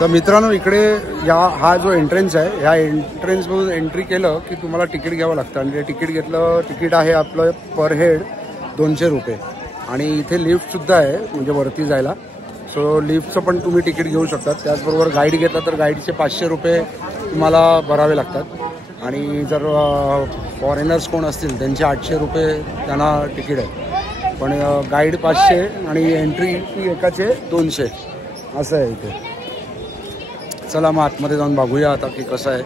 तर मित्रांनो इकडे हा जो एंट्रन्स आहे ह्या एंट्रन्समधून एंट्री केलं की तुम्हाला तिकीट घ्यावं लागतं आणि ते तिकीट घेतलं तिकीट आहे आपलं पर हेड 200 रुपये आणि इथे लिफ्टसुद्धा आहे म्हणजे वरती जायला. सो लिफ्टचं पण तुम्ही तिकीट घेऊ शकता. त्याचबरोबर गाईड घेतला तर गाईडचे 500 रुपये तुम्हाला भरावे लागतात आणि जर फॉरेनर्स कोण असतील त्यांचे 800 रुपये त्यांना तिकीट आहे. पण गाईड 500 आणि एंट्री एकाचे 200 असं आहे इथे. चला मग आतमध्ये जाऊन बघूया आता की कसं आहे.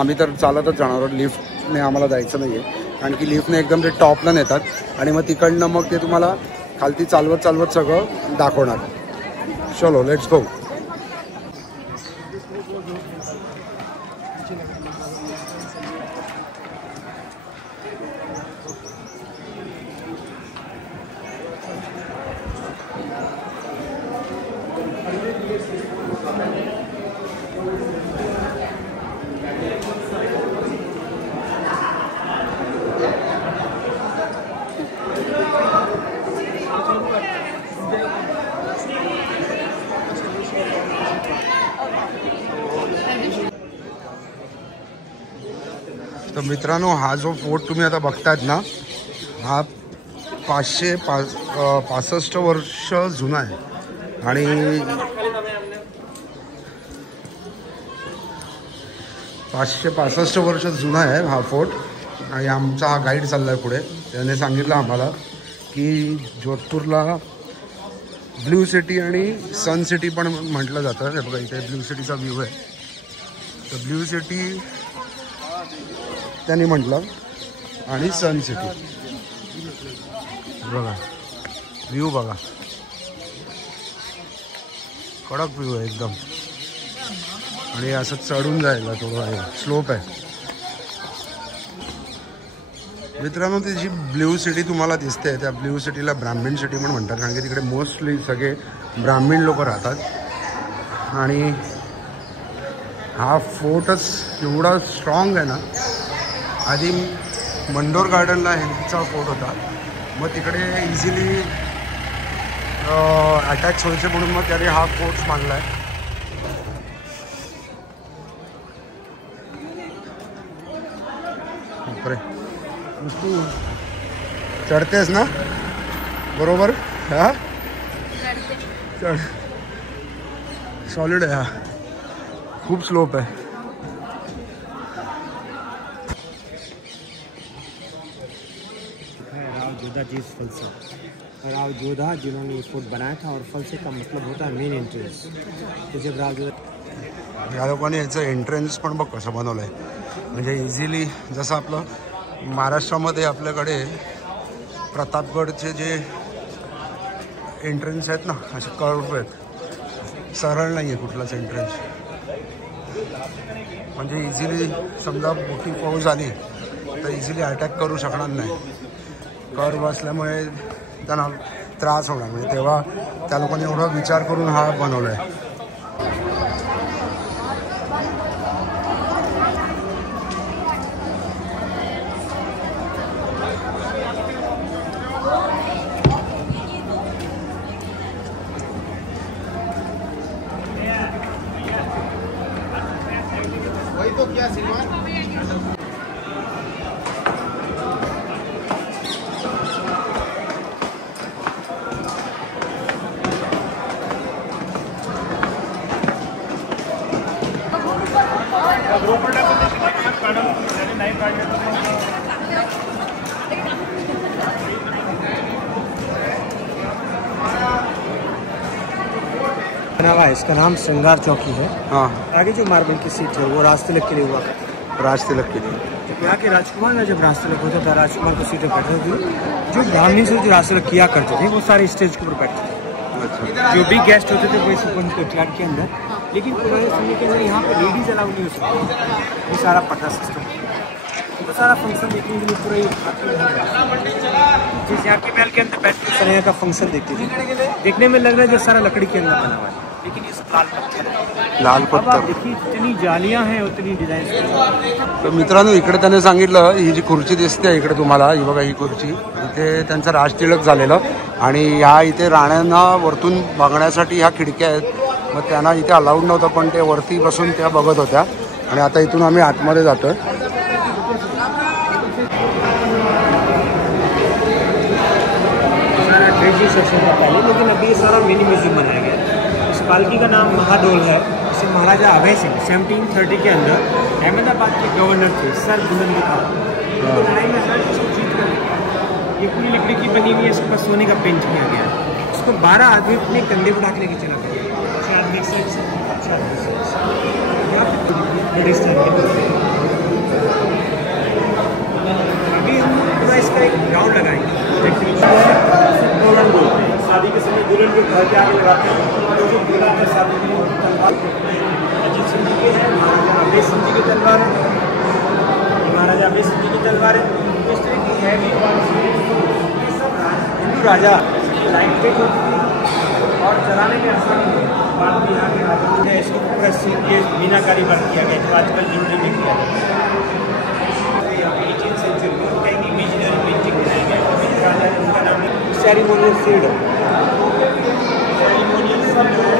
आम्ही तर चालतच जाणार आहोत, लिफ्टने आम्हाला जायचं नाही आहे कारण की लिफ्टने एकदम ते टॉपला नेतात आणि मग तिकडनं मग ते तुम्हाला खालती चालवत सगळं दाखवणार. चलो लेट्स गो. तर मित्रांनो हा जो फोर्ट तुम्ही आता बघतायत ना हा 565 वर्ष जुना आहे आणि 565 वर्ष जुना आहे हा फोर्ट. आणि आमचा हा गाईड चालला आहे पुढे. त्याने सांगितलं आम्हाला की जोधपूरला ब्ल्यू सिटी आणि सन सिटी पण म्हटलं जातं. हे बघा इथे ब्ल्यू सिटीचा व्ह्यू आहे. तर ब्ल्यू सिटी त्यांनी म्हटलं आणि सन सिटी बघा व्ह्यू बघा कडक व्ह्यू आहे एकदम. आणि असं चढून जायला थोडं आहे स्लोप आहे. मित्रांनो ती जी ब्ल्यू सिटी तुम्हाला दिसते त्या ब्ल्यू सिटीला ब्राह्मण सिटी पण म्हणतात कारण की तिकडे मोस्टली सगळे ब्राह्मण लोक राहतात. आणि हा फोर्टच एवढा स्ट्रॉंग आहे ना. आधी मंडोर गार्डनला ह्यांचा फोर्ट होता मग तिकडे इझिली अटॅक्स व्हायचे म्हणून मग त्याने हा फोर्ट बांधला आहे. चढतेस ना बरोबर. हा चढ सॉलिड आहे. हा खूप स्लोप आहे. राव जोधा जी इस फल से. राव जोधा जिन्होंने ये फोर्ट बनाया था और फल से का मतलब होता है मेन एंट्रेंस. तो जब राव जोधा या लोकांनी याचं एंट्रन्स पण बघ कसं बनवलं आहे म्हणजे इझिली जसं आपलं महाराष्ट्रामध्ये आपल्याकडे प्रतापगडचे जे एंट्रन्स आहेत ना असे कर्व आहेत सरळ नाही आहे कुठलाच एंट्रन्स. म्हणजे इझिली समजा मोठी फौज आली तर इझिली अटॅक करू शकणार नाही. कर्व असल्यामुळे त्यांना त्रास होणार म्हणजे तेव्हा त्या लोकांनी एवढा विचार करून हा बनवला आहे. बना हुआ है इसका नाम श्रृंगार चौकी है. हाँ आगे जो मार्बल की सीट है वो राजतिलक के लिए हुआ. राजतिलक के लिए यहाँ के राजकुमार ना जब राजतिलक होता था राजकुमार को सीटें बैठे थे. जो ब्राह्मणी से जो राजतिलक किया करते थे वो सारे स्टेज के ऊपर बैठते थे. अच्छा. जो भी गेस्ट होते थे वो इस कोर्टयार्ड के अंदर. लेकिन पुराने समय के अंदर यहाँ पे लेडीज अलाउ नहीं हो सकती. ये सारा पटा सिस्टम तो सारा फंक्शन देखने के लिए पूरा जिस यहाँ के महल के अंदर बैठ के तरह का फंक्शन देखते थे. देखने में लग रहा है जैसे सारा लकड़ी के अंदर बना हुआ है लेकिन ये लाल पत्थर है. लाल पत्थर. देखिए जितनी जालियाँ हैं उतनी डिझाईन. तर मित्रांनो इकडे त्याने सांगितलं ही जी खुर्ची दिसते इकडे तुम्हाला ही बघा ही खुर्ची इथे त्यांचं राजतिलक झालेलं आणि ह्या इथे राण्यांना वरतून बघण्यासाठी ह्या खिडक्या आहेत मग त्यांना इथे अलाउड नव्हतं, पण ते वरती बसून त्या बघत होत्या आणि आता इथून आम्ही आतमध्ये जातोय. सेक्शन था पहले, लेकिन अभी ये सारा मिनी म्यूजियम बनाया गया है. इस पालकी का नाम महाडोल है. इसे महाराजा अभय सिंह 1730 के अंदर अहमदाबाद के गवर्नर थे सर बुलंदखान, लड़ाई में हर चीज जीत कर. ये पूरी लकड़ी की बनी हुई है, इसके पास सोने का पेंट किया गया है. इसको 12 आदमी अपने कंधे पर उठा के लेके चला गया. अभी हम पूरा इसका एक ग्राउंड लगाएंगे. शादी के समय दुल्हन को घर के आगे लगाते हैं, तो जो दूल्हा है शादी के लिए तलवार अजीत सिंह जी के है, महाराजा अभय सिंह जी की तलवार है, महाराजा अभय सिंह जी की तलवार है. इस तरह की है भी हिंदू राजा लाइट वेट होती थी और चलाने में आसानी है. बात बिहार के राजा है, इसको पूरा सिल्क के मीनाकारी वर्क किया गया है, आजकल ज्वेलरी में किया गया है. 18th सेंचुरी में कई इमेजिनरी पेंटिंग बनाई गई है. राजा है उनका नाम है सेरेमोनियल सीड. सेरेमोनियल सब जो है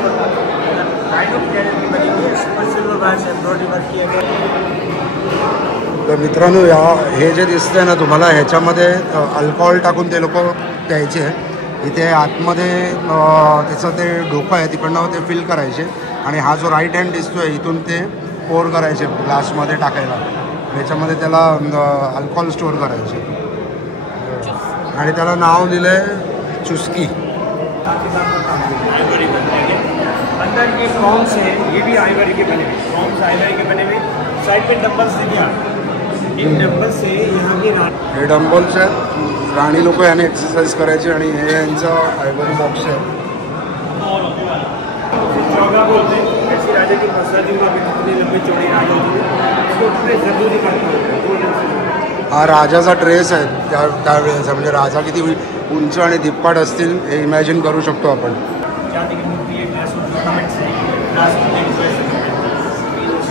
राइट ऑफ कैरेट की बनी हुई है, सुपर सिल्वर बार से एम्ब्रॉयडरी वर्क किया गया. तर मित्रांनो, हे जे दिसतंय ना तुम्हाला, ह्याच्यामध्ये अल्कोहोल टाकून ते लोक द्यायचे. इथे आतमध्ये त्याचं ते डोकं आहे, तिकडनं ते फिल करायचे आणि हा जो राईट हँड दिसतोय इथून ते पोर करायचे ग्लासमध्ये टाकायला. याच्यामध्ये त्याला अल्कोहोल स्टोअर करायचे आणि त्याला नाव दिलंय चुस्की. अंदर के फॉर्म्स हैं, ये भी आइवरी के बने हुए. फॉर्म्स आइवरी के बने हुए. साइड पे डंबल्स देखिए आप. इन डंबल से यहाँ के हे डंबल्स आहेत. राणी लोक याने एक्सरसाइज करायचे आणि हे यांचं आयवरी बॉक्स आहे. चौगा बोलते हैं. ऐसी राजा की मसाजी में कितने लंबे चौड़े राजा होते हैं, इसको अपने जरूरी करते. हा राजाचा ड्रेस आहे त्यावेळेचा, म्हणजे राजा किती उंच आणि धिप्पाट असतील हे इमॅजिन करू शकतो आपण.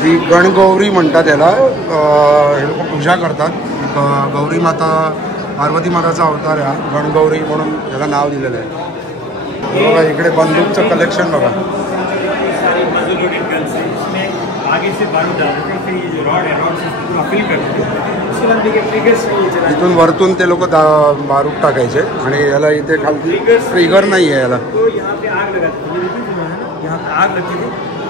ही गणगौरी म्हणतात याला. हे लोक पूजा करतात. गौरी माता, पार्वती माताचा अवतार आहे. गणगौरी म्हणून याला नाव दिलेलं आहे. बघा इकडे बंदूकचं कलेक्शन बघा. आगे से बारूद डालते हैं, फिर ये जो रॉड है, रॉड से पूरा फिल करते हैं. उसके बाद देखिए ट्रिगर्स नहीं है, इथून वरतून ते लोक बारूद टाकायचे आणि याला इथे खाली ट्रिगर नाही आहे याला. तो यहाँ पे आग लगाते हैं, यहाँ पे आग लगती है,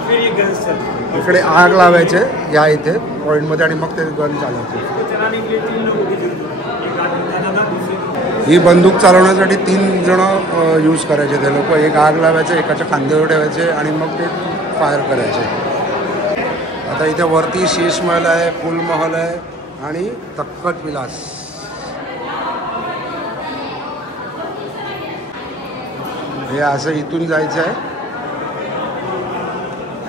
फिर ये गन्स चलते. इकडे आग लावायचे या इथे पॉईंटमध्ये आणि मग ते गन चालवायचे. चलाने के लिए 3 लोगों की जरूरत है. एक आदमी था ना, दूसरे ही बंदूक चालवण्यासाठी 3 जण यूज करायचे ते लोक. एक आग लावायचे, एकाच्या खांद्यावर ठेवायचे आणि मग ते फायर करायचे. आता इथे वरती शीश महल आहे, फुल महल आहे आणि तख्त विलास. हे असं इथून जायचं आहे.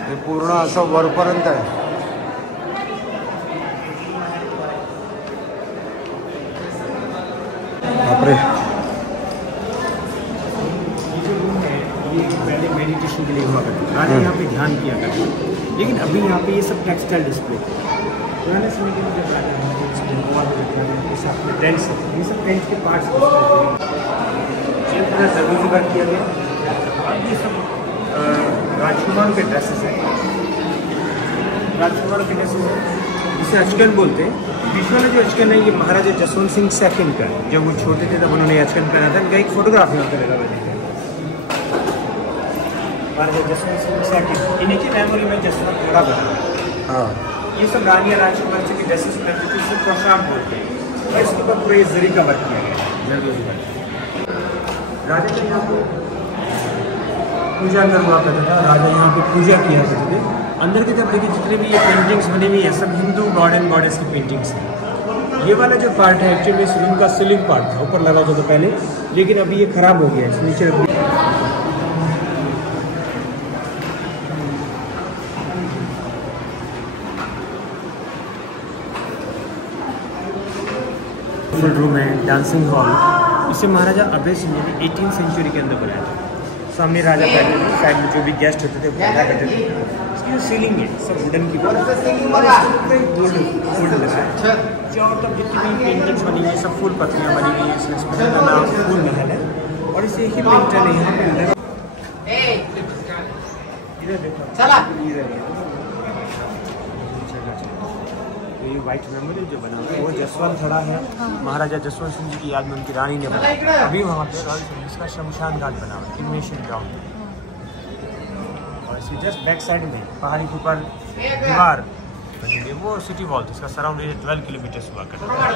हे पूर्ण असं वरपर्यंत आहे. बापरे. पहले मेडिटेशन के लिए हुआ करता था, यहाँ पे ध्यान किया करते थे. लेकिन अभी यहाँ पे ये सब टेक्सटाइल डिस्प्ले. पुराने समय के जब राजा टेंट्स, ये सब टेंट के पार्ट्स पूरा जरूरी वर्क किया गया. अब ये सब राजकुमारों के ड्रेसेस हैं. राजकुमारों के ड्रेसेस हैं, जिसे अचकन बोलते हैं. बीच वाला जो अचकन है ये महाराजा जसवंत सिंह सेकंड का. जब वो छोटे थे तब उन्होंने अचकन पहना था. इनका एक फोटोग्राफ यहाँ पर लगा हुआ है. महाराजा जसवंत सिंह सेकंड, इन्हीं की मेमोरी में जसवंत खड़ा बना. हाँ, ये सब रानियाँ राजकुमार की ड्रेसेस पहनते थे, इससे पोशाक बोलते हैं. और इसके ऊपर पूरे जरी का वर्क किया गया है. राजा के यहाँ पे पूजा करवा करता था. राजा यहाँ पे पूजा किया करते थे. अंदर की तरफ देखिए जितने भी ये पेंटिंग्स बनी हुई है सब हिंदू गॉड एंड गॉडेस की पेंटिंग्स हैं. ये वाला जो पार्ट है एक्चुअली इस रूम का सीलिंग पार्ट था, ऊपर लगा होता था पहले, लेकिन अभी ये खराब हो गया है. नीचे रूम है, डांसिंग हॉल. इसे महाराजा अभय सिंह ने 18th सेंचुरी के अंदर बनाया था. सामने राजा बैठे थे, साइड में जो भी गेस्ट होते थे वो बैठे थे. इसकी जो सीलिंग है सब वुडन की और गोल्डन है. चारों तरफ जितनी भी पेंटिंग्स बनी हुई है सब फूल पत्तियाँ बनी हुई है. इसमें नाम फूल महल है और इसे एक ही पेंटर ने यहाँ पे इधर देखो चला इधर ये व्हाइट मेमोरी जो बना है वो जसवंत खड़ा है महाराजा जसवंत सिंह जी की याद में उनकी रानी ने बनाया। अभी वहाँ पे इसका शमशान घाट बना हुआ क्रिमेशन ग्राउंड और इसी जस्ट बैक साइड में पहाड़ी के ऊपर दीवार बनी हुई है वो सिटी वॉल इसका सराउंड एरिया 12 किलोमीटर हुआ करता है।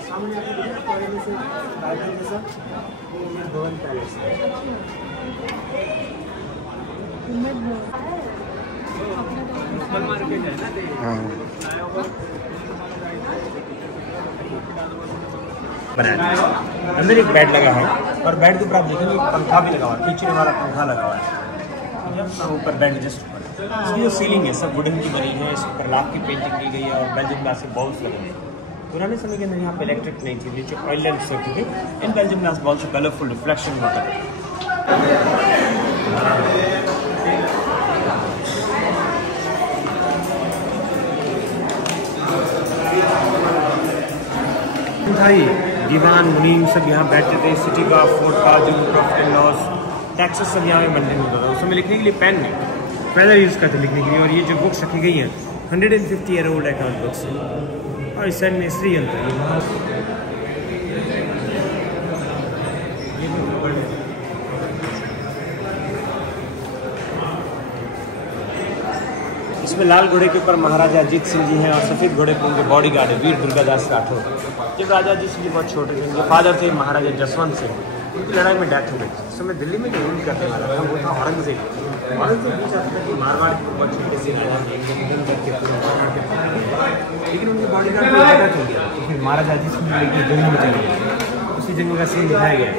सामने भवन पैलेस है। अंदर एक बेड लगा है और बेड के ऊपर आप देखेंगे पंखा भी लगा हुआ है, खींचने वाला पंखा लगा हुआ है ऊपर बेड जस्ट ऊपर। इसकी जो सीलिंग है सब वुडन की बनी है, इस पर लाख की पेंटिंग की गई है और बेल्जियम ग्लास के बॉल्स लगे हैं। पुराने समय के अंदर यहाँ पे इलेक्ट्रिक नहीं थी, नीचे ऑयल लैंप्स होती थी। इन बेल्जियम ग्लास बॉल से कलरफुल रिफ्लेक्शन होता है। दीवान मुनीम सब यहाँ बैठते थे। सिटी का फोर्ट का जो प्रॉफिट एंड लॉस टैक्सेस सब यहाँ पे मेंटेन होता था। उसमें लिखने के लिए पेन नहीं पैदल यूज़ करते लिखने के लिए। और ये जो बुक्स रखी गई हैं 150 ईयर ओल्ड अकाउंट बुक्स और इस साइड में श्री यंत्र इसमें लाल घोड़े के ऊपर महाराजा अजीत सिंह जी हैं और सफ़ेद घोड़े पर उनके बॉडी गार्ड है वीर दुर्गादास राठौर। जब राजा अजीत सिंह जी बहुत छोटे थे उनके फादर थे महाराजा जसवंत सिंह, उनकी लड़ाई में डेथ हो गई। उस समय दिल्ली में जो रूल करने वाला था वो था औरंगजेब। औरंगजेब भी चाहता था कि मारवाड़ के बहुत छोटे से लेकिन उनके बॉडी गार्ड को डेथ हो गया तो फिर महाराजा अजीत सिंह लेके जंग में चले गए। उसी जंग का सीन दिखाया गया है।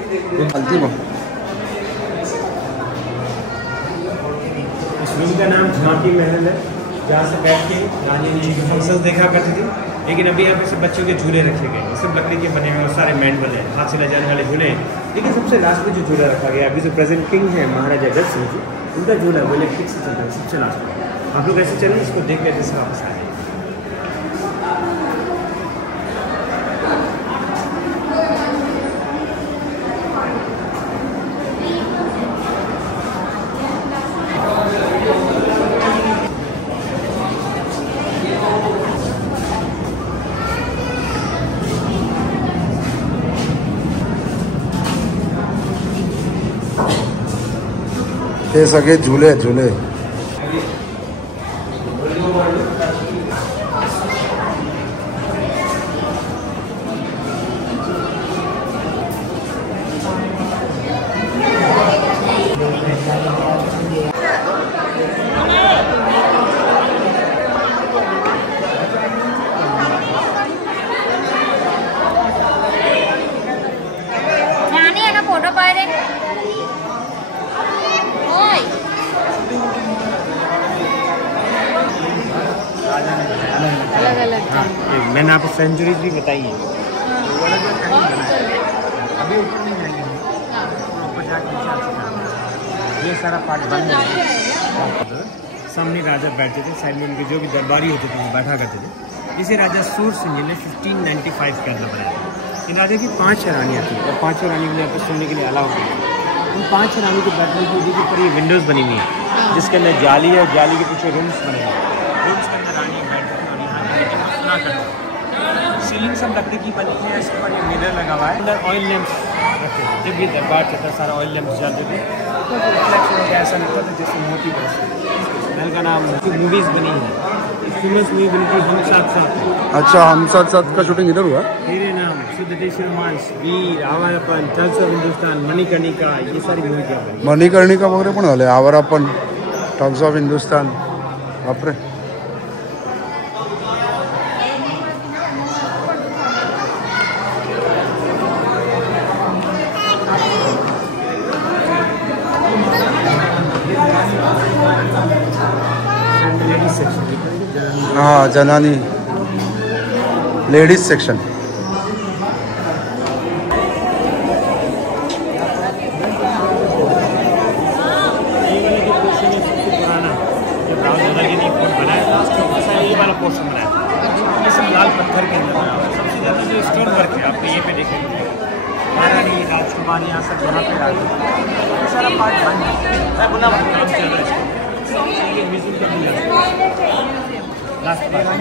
इस रूम का नाम झांकी महल है जहाँ से बैठ के रानी जी के फंक्शन देखा करती थी। लेकिन अभी यहाँ पे सब बच्चों के झूले रखे गए हैं, सब लकड़ी के बने हुए और सारे मैंड बने हैं, हाथ से ले जाने वाले झूले हैं। लेकिन सबसे लास्ट में जो झूला रखा गया अभी जो प्रेजेंट किंग है महाराजा अजय सिंह जी, उनका झूला वो इलेक्ट्रिक से चल रहा है सबसे लास्ट में। आप लोग ऐसे चलिए इसको देख लेते से वापस आए। हे सगळे झुले झुले फोटो पाहिजे अलग अलग। मैंने आपको सेंचुरीज भी बताई है। अभी ऊपर नहीं जाएंगे, ऊपर जाके ये सारा पार्ट बंद है। सामने राजा बैठते थे, साइड में उनके जो भी दरबारी होते थे वो बैठा करते थे। इसे राजा सूर सिंह जी ने 1595 के अंदर बनाया। इन राजा की 5 रानियाँ थी और 5 रानी को यहाँ पर सोने के लिए अलाउ किया। उन 5 रानी के बैठने की वजह के ऊपर ये विंडोज़ बनी हुई है जिसके अंदर जाली है और जाली के पीछे रूम्स बने हुए हैं। रूम्स के अंदर रानियाँ बैठती हैं और यहाँ सुना करती हैं। सीलिंग सब लकड़ी की बनी है, इसके ऊपर ये मिरर लगा हुआ है। अंदर ऑयल लैंप्स रखते थे, जब ये दरबार चलता सारा ऑयल लैंप्स जलते थे तो रिफ्लेक्शन होकर ऐसा लगता था जैसे मोती बरसते। महल का नाम मूवीज़ बनी है, फेमस मूवी बनी थी हम साथ साथ। अच्छा, हम साथ साथ का शूटिंग इधर हुआ। मेरे नाम शुद्ध देशी romance, Veer, Awarapan, tugs of Hindustan, Manikarnika, ये सारी मूवी क्या बनी। मणिकर्णिका वगैरे पण झाले, आवारापन, टग्स ऑफ हिंदुस्तान, बापरे। हाँ, जनानी लेडीज सेक्शन। ये वाले जो पोर्शन है सबसे पुराना, जब राव दादा बेलिनी फोर्ट बनाया था, उसके ऊपर से ये वाला पोर्शन बनाया था। ये सब लाल पत्थर के अंदर बना हुआ है। सबसे ज़्यादा जो स्टोन वर्क है आपको ये पे देखेंगे, महारानी राजकुमार यहाँ सब यहाँ पे डाल ये सारा पार्ट बन काम चल रहा है इसका। ये म्यूजियम का लास्ट पार्ट,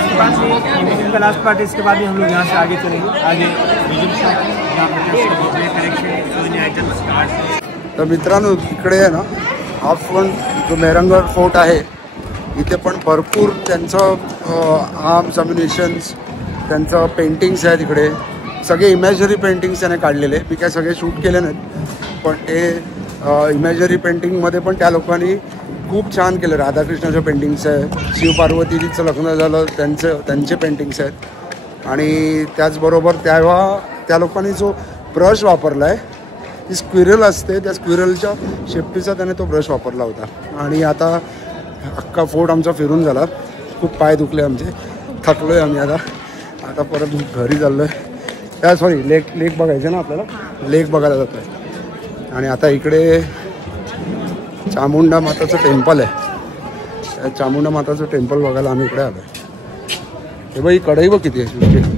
इसके बाद से ये म्यूजियम का लास्ट पार्ट है। इसके बाद ही हम लोग यहाँ से आगे चलेंगे, आगे म्यूजियम से जहाँ पर कलेक्शन सोने आइटम्स कार्ड। तर मित्रांनो इकडे आहे ना हाफवण जो मेहरंगड फोर्ट आहे इथे पण भरपूर त्यांचं आर्म्स अम्युनिशन्स त्यांचं पेंटिंग्स आहेत इकडे सगळे इमॅजरी पेंटिंग्स त्याने काढलेले मी काय सगळे शूट केले नाहीत पण ते इमॅजरी पेंटिंगमध्ये पण त्या लोकांनी खूप छान केलं राधाकृष्णाच्या पेंटिंग्स आहे शिवपार्वतीचं लग्न झालं त्यांचे पेंटिंग्स आहेत आणि त्याचबरोबर तेव्हा त्या लोकांनी जो ब्रश वापरला आहे ती स्क्विरल असते त्या स्क्विरलच्या शेपटीचा त्याने तो ब्रश वापरला होता आणि आता अख्खा फोर्ट आमचा फिरून झाला खूप पाय दुखले आमचे थकलो आहे आम्ही आता परत घरी चाललो आहे सॉरी लेक बघायचं ना आपल्याला लेक बघायला जातो आहे आणि आता इकडे चामुंडा माताचं टेम्पल आहे त्या चामुंडा माताचं टेम्पल बघायला आम्ही इकडे आलो आहे हे बघ ही कढई बघ किती आहे तुमची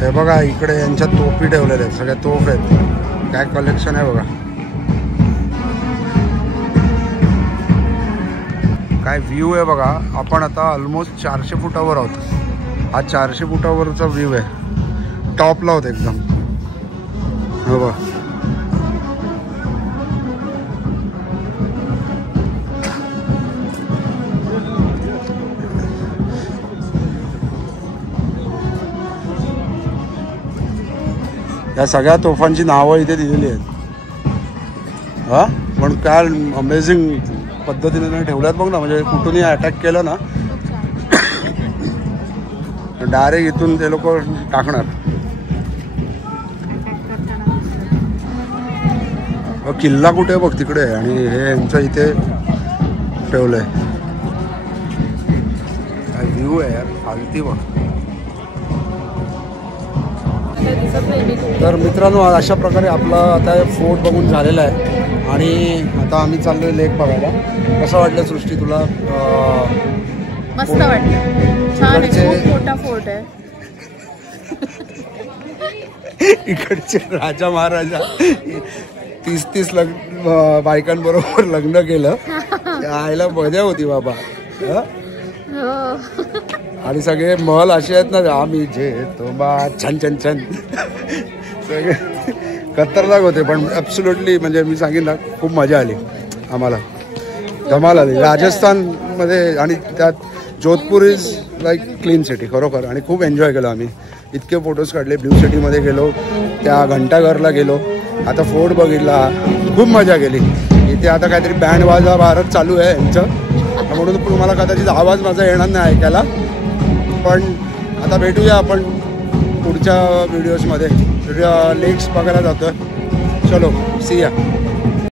हे बघा इकडे यांच्या तोफी ठेवलेल्या आहेत सगळ्या तोफ आहेत काय कलेक्शन आहे बघा काय व्ह्यू आहे बघा आपण आता ऑलमोस्ट 400 फुटावर आहोत हा 400 फुटावरचा व्ह्यू आहे टॉपला होता एकदम हो बघा या सगळ्या तोफांची नावं इथे दिलेली आहेत हां पण काय अमेझिंग पद्धतीने त्यांनी ठेवल्यात बघ ना म्हणजे कुठूनही अटॅक केलं ना डायरेक्ट इथून ते लोक टाकणार किल्ला कुठे बघ तिकडे आणि हे यांचं इथे ठेवलंय व्ह्यू आहे यार फालती बघ तर मित्रांनो अशा प्रकारे आपला आता फोर्ट बघून झालेला आहे आणि आता आम्ही चाललोय लेक बघायला कसं वाटलं सृष्टी तुला मस्त वाटलं छान आहे खूप मोठा फोर्ट आहे इकडचे राजा महाराजा 30 बायकांबरोबर लग्न केलं आईला मजा होती बाबा आणि सगळे महल असे आहेत ना आम्ही जे तो छान छान छान सगळे खतरनाक होते पण ॲब्सोल्युटली म्हणजे मी सांगेन ना खूप मजा आली आम्हाला धमाल आली राजस्थानमध्ये आणि त्यात Jodhpur is like clean city खरोखर आणि खूप एन्जॉय केलं आम्ही इतके फोटोज काढले ब्ल्यू सिटीमध्ये गेलो त्या घंटाघरला गेलो आता फोर्ट बघितला खूप मजा केली इथे आता काहीतरी बँड वाजा भारत चालू आहे यांचं म्हणून तुम्हाला कदाचित आवाज माझा येणार नाही ऐकायला पण आता भेटूया आपण पुढच्या व्हिडिओजमध्ये लेक्स बघायला जातोय चलो सी या